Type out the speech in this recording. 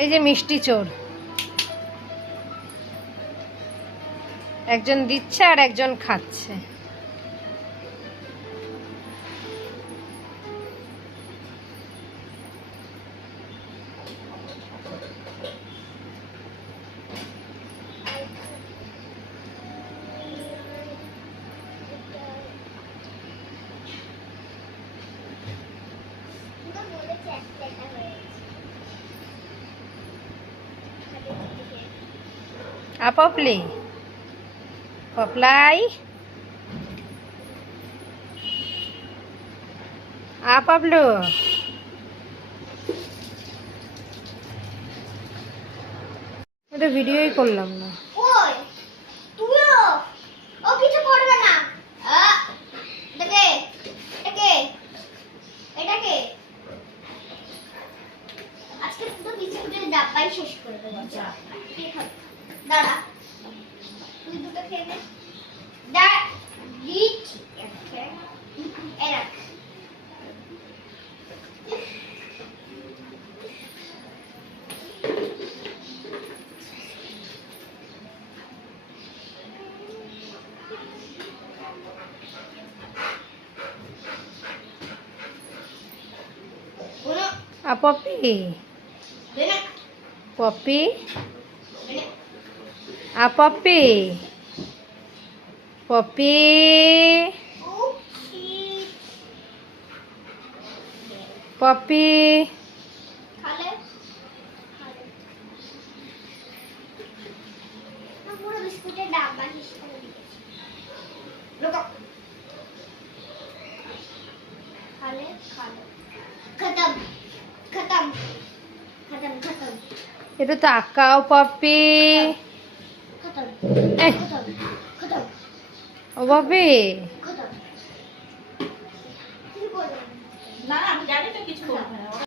এই যে মিষ্টি চোর, একজন দিচ্ছে আর একজন খাচ্ছে। আপপলি পপলাই আপপলু এটা ভিডিওই করলাম না। ওই তুইও ও কিছু করবে না। দেখে দেখে এটাকে আজকে তো বিস্কুটের ডাব্বাই শেষ করে দেবো। ঠিক আছে দাঁড়া, তুই দুটো খেয়ে নে। দাঁড়া দিচ্ছি এরা আপপি পপি আপপি পপি পপি খালে পুরো বিস্কুটের ডাব্বা শেষ করে দিয়েছি। লোকা খালে খালে খতম খতম খতম খতম একটু তাকাও পপি। খতম এই, খতম খতম ও পপি খতম। না আমি জানি তো কিছু করবে না।